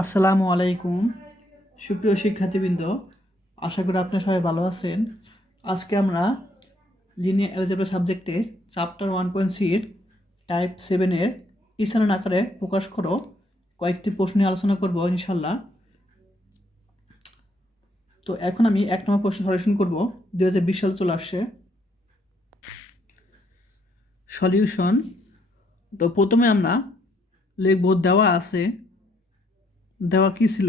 আসসালামু আলাইকুম সুপ্রিয় শিক্ষার্থীবৃন্দ, আশা করি আপনারা সবাই ভালো আছেন। আজকে আমরা লিনিয়ার অ্যালজেব্রা সাবজেক্টের চ্যাপ্টার 1.3 টাইপ 7-এর ইসারণ আকারে প্রকাশ করো কয়েকটি প্রশ্ন নিয়ে আলোচনা করব ইনশাল্লাহ। তো এখন আমি 1 নম্বর প্রশ্ন সলিউশন করব। 2020 সাল চলে আসছে। সলিউশন। তো প্রথমে আমরা লিখব, দেওয়া কি ছিল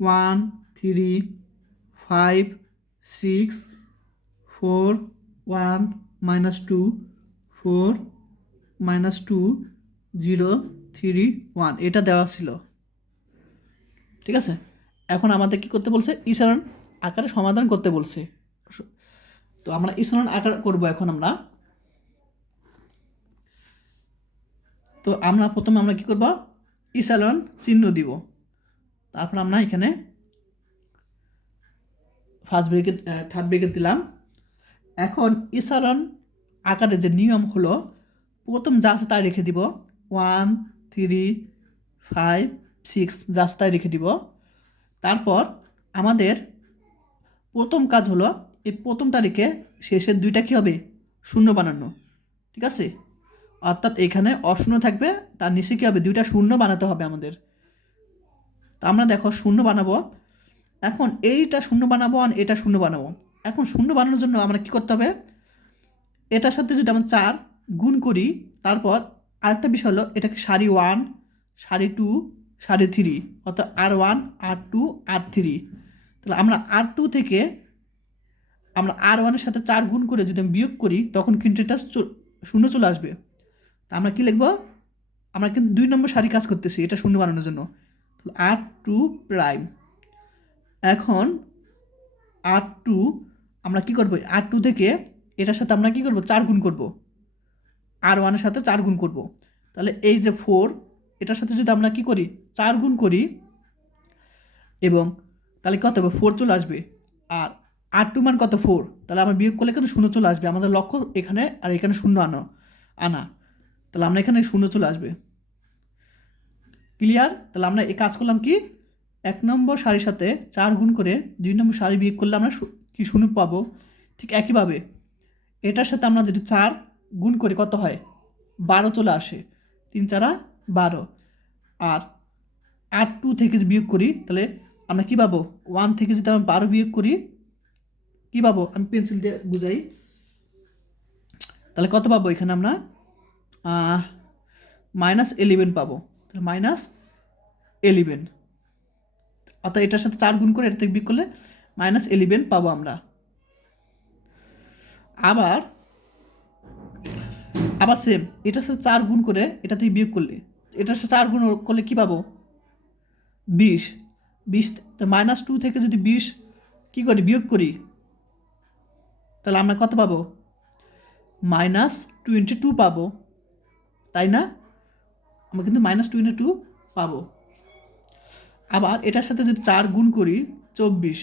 1 3 5 6 4 1 -2 4 -2 0 3 1 এটা দেওয়া ছিল। ঠিক আছে, এখন আমাদের কি করতে বলছে? ইসারণ আকারে সমাধান করতে বলছে। তো আমরা ইসারণ আকার করব এখন আমরা। তো প্রথমে আমরা কি করব? ইসারণ চিহ্ন দিব। তারপর আমরা এখানে ফার্স্ট ব্রেকেট থার্ড ব্রেকেট দিলাম। এখন ইসারণ আকারে যে নিয়ম হলো, প্রথম যা আছে তাই রেখে দিব। 1 3 5 6 যা আছে তাই রেখে দিব। তারপর আমাদের প্রথম কাজ হলো এই প্রথমটা রেখে শেষের দুইটা কী হবে? শূন্য বানানো। ঠিক আছে, অর্থাৎ এখানে অশূন্য থাকবে, তার নিচে কী হবে? দুইটা শূন্য বানাতে হবে আমাদের। তা আমরা দেখো শূন্য বানাবো। এখন এইটা শূন্য বানাবো আর এটা শূন্য বানাবো। এখন শূন্য বানানোর জন্য আমরা কী করতে হবে? এটার সাথে যদি আমরা 4 গুণ করি, তারপর আরেকটা বিষয় হলো এটাকে সারি 1 সারি 2 সারি 3, অর্থাৎ R1 R2 R3। তাহলে আমরা R2 থেকে আমরা R1-এর সাথে 4 গুণ করে যদি আমি বিয়োগ করি, তখন কিন্তু এটা শূন্য চলে আসবে। তা আমরা কী লিখব? আমরা কিন্তু 2 নম্বর সারি কাজ করতেছি এটা শূন্য বানানোর জন্য। তাহলে R2 প্রাইম। এখন R2 আমরা কি করব? R2 থেকে এটার সাথে আমরা কি করব? 4 গুণ করব। R1-এর সাথে 4 গুণ করব। তাহলে এই যে 4, এটার সাথে যদি আমরা কি করি? 4 গুণ করি, এবং তাহলে কত হবে? 4 চলে আসবে। আর R2 মান কত? 4। তাহলে আমরা বিয়োগ করলে এখানে শূন্য চলে আসবে। আমাদের লক্ষ্য এখানে আর এখানে শূন্য আনা। তাহলে আমরা এখানে শূন্য চলে আসবে। ক্লিয়ার? তাহলে আমরা এই কাজ করলাম কি? 1 নম্বর সারির সাথে 4 গুণ করে 2 নম্বর সারি বিয়োগ করলে আমরা কি শূন্য পাবো। ঠিক একইভাবে এটার সাথে আমরা যদি 4 গুণ করি, কত হয়? 12 চলে আসে। 3 4 12। আর R2 থেকে যদি বিয়োগ করি, তাহলে আমরা কী পাবো? 1 থেকে যদি আমরা 12 বিয়োগ করি, কী পাবো? আমি পেন্সিল দিয়ে বুঝাই। তাহলে কত পাবো? এখানে আমরা -11 পাবো। তাহলে -11, অর্থাৎ এটার সাথে 4 গুণ করে এটা থেকে বিয়োগ করলে -11 পাবো আমরা। আবার সেম এটার সাথে 4 গুণ করে এটা থেকে বিয়োগ করলে, এটার সাথে 4 গুণ করলে কী পাবো? 20। -2 থেকে যদি 20 কী করি? বিয়োগ করি, তাহলে আমরা কত পাবো? -22 পাবো, তাই না? আমরা কিন্তু -22 পাবো। আবার এটার সাথে যদি 4 গুণ করি, 24,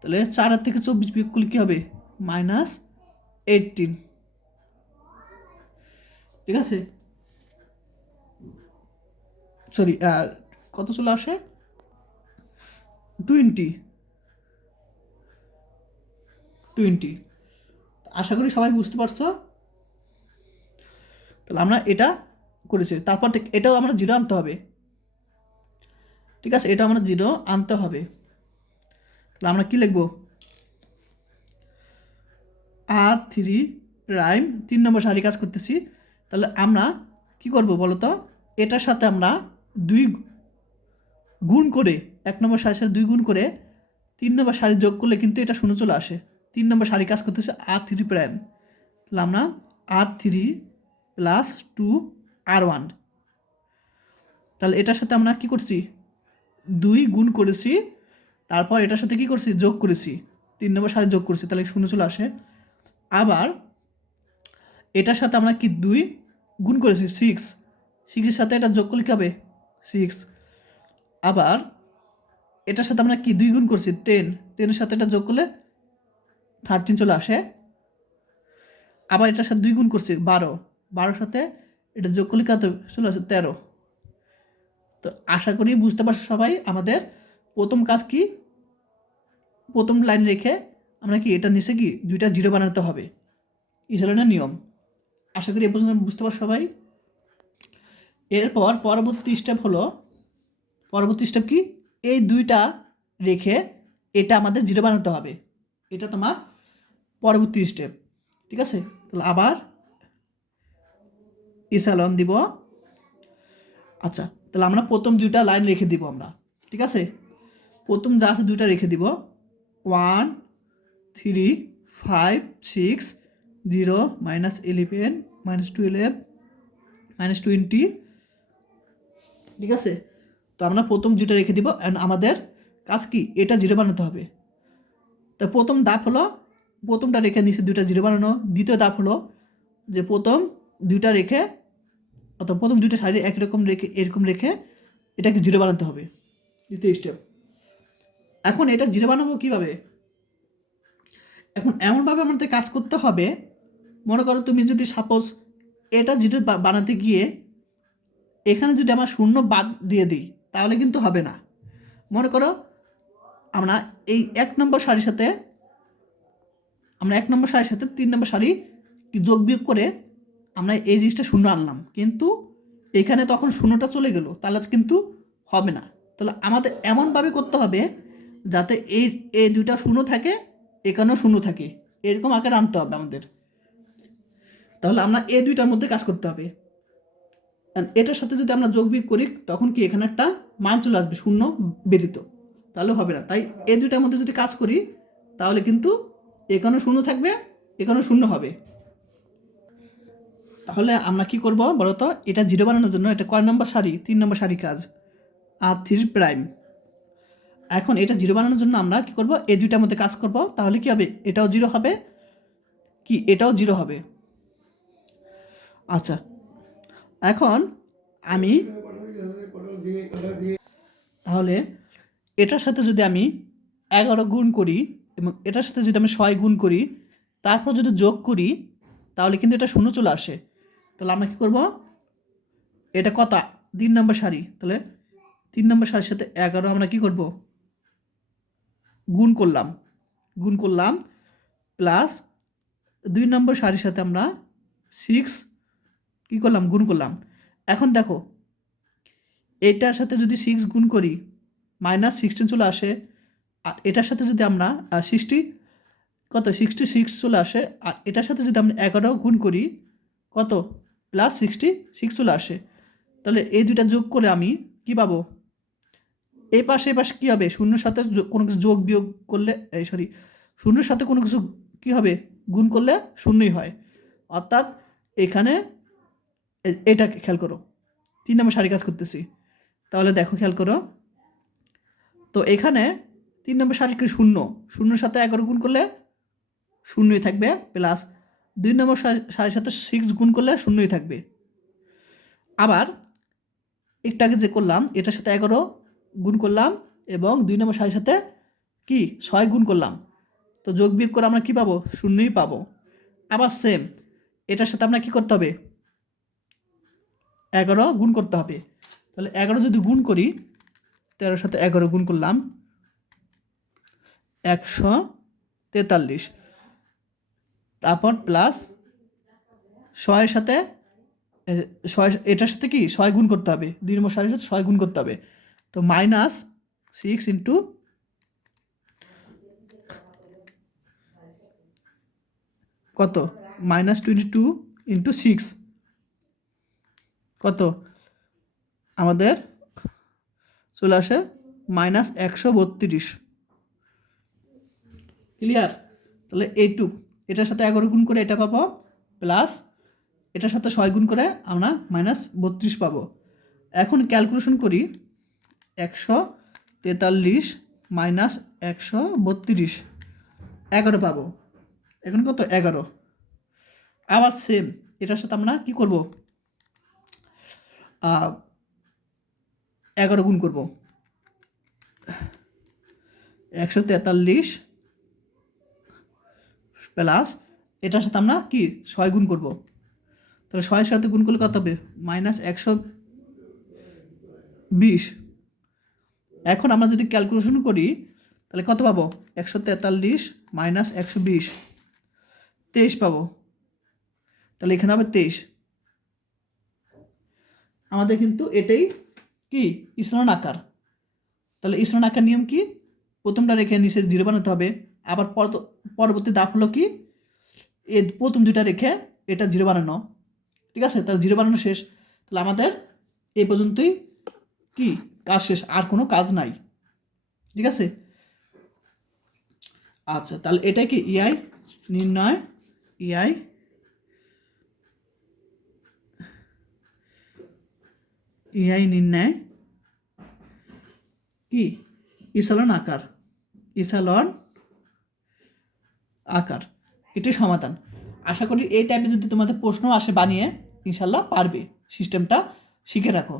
তাহলে 4 থেকে 24 বিয়োগ করলে কী হবে? -18। ঠিক আছে, সরি, কত চলে আসে? 20। আশা করি সবাই বুঝতে পারছো। তাহলে আমরা এটা করেছি। তারপর এটাও আমরা 0 আনতে হবে। ঠিক আছে, এটা আমরা 0 আনতে হবে। তাহলে আমরা কি লিখব? R3 প্রাইম 3 নম্বর সারি কাজ করতেছি। তাহলে আমরা কি করব বলো তো? এটার সাথে আমরা 2 গুণ করে, 1 নম্বর সারির সাথে 2 গুণ করে 3 নম্বর সারি যোগ করলে কিন্তু এটা শূন্য চলে আসে। 3 নম্বর সারি কাজ করতেছে R3 প্রাইম। তাহলে আমরা R3 + 2 R1। তাহলে এটার সাথে আমরা কি করছি? 2 গুণ করেছি, তারপর এটার সাথে কি করছি? যোগ করেছি, 3 নম্বর সারি যোগ করেছি, তাহলে শূন্য চলে আসে। আবার এটার সাথে আমরা কি 2 গুণ করেছি? 6-এর সাথে এটা যোগ করলে কী হবে? 6। আবার এটার সাথে আমরা কি 2 গুণ করছি? 10-এর সাথে এটা যোগ করলে 13 চলে আসে। আবার এটার সাথে 2 গুণ করছি 12-এর সাথে এটা যোগ করলে কত চলে আসে? 13। তো আশা করি বুঝতে পারছো সবাই আমাদের প্রথম কাজ কি, প্রথম লাইন রেখে আমরা কি এটা নিচে কি দুইটা জিরো বানাতে হবে, ইসালনের নিয়ম। আশা করি এ পর্যন্ত বুঝতে পারছো সবাই। এরপর পরবর্তী স্টেপ কি, এই দুইটা রেখে এটা আমাদের জিরো বানাতে হবে, এটা তোমার পরবর্তী স্টেপ। ঠিক আছে, তাহলে আবার ইসালন দিব। আচ্ছা, তাহলে আমরা প্রথম দুইটা লাইন রেখে দিব আমরা। ঠিক আছে, প্রথম যা আছে দুইটা রেখে দিব, 1 3 5 6 0 -11 -12 -20। ঠিক আছে, তো আমরা প্রথম দুইটা রেখে দিব অ্যান্ড আমাদের কাজ কি এটা জিরো বানাতে হবে। তো প্রথম ধাপ হলো প্রথমটা রেখে নিচে দুইটা জিরো বানানো। দ্বিতীয় ধাপ হলো যে প্রথম দুইটা রেখে অথবা প্রথম দুইটা সাইডে একই রকম রেখে এরকম রেখে এটাকে জিরো বানাতে হবে, দ্বিতীয় স্টেপ। এখন এটা জিরো বানাবো কীভাবে? এখন এমনভাবে আমাদের কাজ করতে হবে, মনে করো তুমি যদি সাপোজ এটা জিরো বানাতে গিয়ে এখানে যদি আমরা শূন্য বাদ দিয়ে দিই তাহলে কিন্তু হবে না। মনে করো আমরা এই 1 নম্বর সারির সাথে 3 নম্বর সারি যোগ বিয়োগ করে আমরা এই জিনিসটা শূন্য আনলাম, কিন্তু এখানে তখন শূন্যটা চলে গেল, তাহলে কিন্তু হবে না। তাহলে আমাদের এমনভাবে করতে হবে যাতে এই দুইটা শূন্য থাকে, এখানেও শূন্য থাকে, এরকম আকারে আনতে হবে আমাদের। তাহলে আমরা এই দুইটার মধ্যে কাজ করতে হবে। এটার সাথে যদি আমরা যোগ বিয়োগ করি তখন কি এখানে একটা মান চলে আসবে শূন্য ব্যতীত, তাহলে হবে না। তাই এই দুইটার মধ্যে যদি কাজ করি তাহলে কিন্তু এখানেও শূন্য থাকবে, এখানেও শূন্য হবে। তাহলে আমরা কি করব বলতো, এটা জিরো বানানোর জন্য এটা কয় নম্বর সারি? 3 নম্বর সারি কাজ, আর 3 প্রাইম। এখন এটা জিরো বানানোর জন্য আমরা কি করব, এই দুইটার মধ্যে কাজ করব, তাহলে কি হবে, এটাও জিরো হবে, কি এটাও জিরো হবে। আচ্ছা, এখন আমি তাহলে এটার সাথে যদি আমি 11 গুণ করি এবং এটার সাথে যদি আমি 6 গুণ করি, তারপর যদি যোগ করি তাহলে কিন্তু এটা শূন্য চলে আসে। তাহলে আমরা কী করব, এটা কত? 3 নম্বর সারি, তাহলে 3 নম্বর সারির সাথে 11 আমরা কি করব, গুণ করলাম প্লাস 2 নম্বর সারির সাথে আমরা 6 কী করলাম, গুণ করলাম। এখন দেখো এটার সাথে যদি 6 গুণ করি -16 চলে আসে, আর এটার সাথে যদি আমরা 66 চলে আসে, আর এটার সাথে যদি আমরা 11 গুণ করি কত, +66 চলে আসে। তাহলে এই দুইটা যোগ করে আমি কি পাবো, এই পাশে কী হবে, শূন্যর সাথে কোনো কিছু যোগ বিয়োগ করলে শূন্যর সাথে কোনো কিছু কী হবে, গুণ করলে শূন্যই হয়। অর্থাৎ এখানে এটা খেয়াল করো, 3 নম্বর সারি কাজ করতেছি। তাহলে দেখো খেয়াল করো, তো এখানে 3 নম্বর সারি কি শূন্যর সাথে 11 গুণ করলে শূন্যই থাকবে, প্লাস 2 নম্বর সারির সাথে 6 গুণ করলে শূন্যই থাকবে। আবার একটু আগে যে করলাম এটার সাথে 11 গুণ করলাম এবং 2 নম্বর সারির সাথে কি 6 গুণ করলাম, তো যোগ বিয়োগ করে আমরা কি পাবো, শূন্যই পাবো। আবার সেম এটার সাথে আমরা কি করতে হবে, 11 গুণ করতে হবে। তাহলে 11 যদি গুণ করি, 13 সাথে 11 গুণ করলাম 143, তারপর প্লাস 6 সাথে এটার সাথে কি 6 গুণ করতে হবে, 2 নম্বর সারির সাথে 6 গুণ করতে হবে, তো -6 ইন্টু কত, -22 ইন্টু 6 কত আমাদের চলে আসে -132। ক্লিয়ার? তাহলে এইটুক এটার সাথে 11 গুণ করে এটা পাবো, প্লাস এটার সাথে 6 গুণ করে আমরা -32 পাবো। এখন ক্যালকুলেশন করি, 143 -132 11 পাবো। এখন কত, 11। আবার সেম এটার সাথে আমরা কি করব, 11 গুণ করব, 143 প্লাস এটার সাথে আমরা কি 6 গুণ করব, তাহলে 6 এর সাথে গুণ করলে কত হবে, -100 20। এখন আমরা যদি ক্যালকুলেশন করি তাহলে কত পাবো? 143 মাইনাস 120, 23 পাবো। তাহলে এখানে হবে 23। আমাদের কিন্তু এটাই কি ইসলান আকার। তাহলে ইসলান আকার নিয়ম কি? প্রথমটা রেখে নিচে 0 বানাতে হবে। আবার পরবর্তী ধাপ হলো কি, এর প্রথম দুইটা রেখে এটা 0 বানানো। ঠিক আছে, তাহলে 0 বানানো শেষ। তাহলে আমাদের এই পর্যন্তই কি কাজ শেষ, আর কোনো কাজ নাই। ঠিক আছে, আচ্ছা তাহলে এটাই কি ইআই নির্ণয়, ইআই নির্ণয় কি ইসালন আকার, ইসালন আকার, এটি সমাধান। আশা করি এই টাইপে যদি তোমাদের প্রশ্ন আসে বানিয়ে, ইনশাল্লাহ পারবে। সিস্টেমটা শিখে রাখো।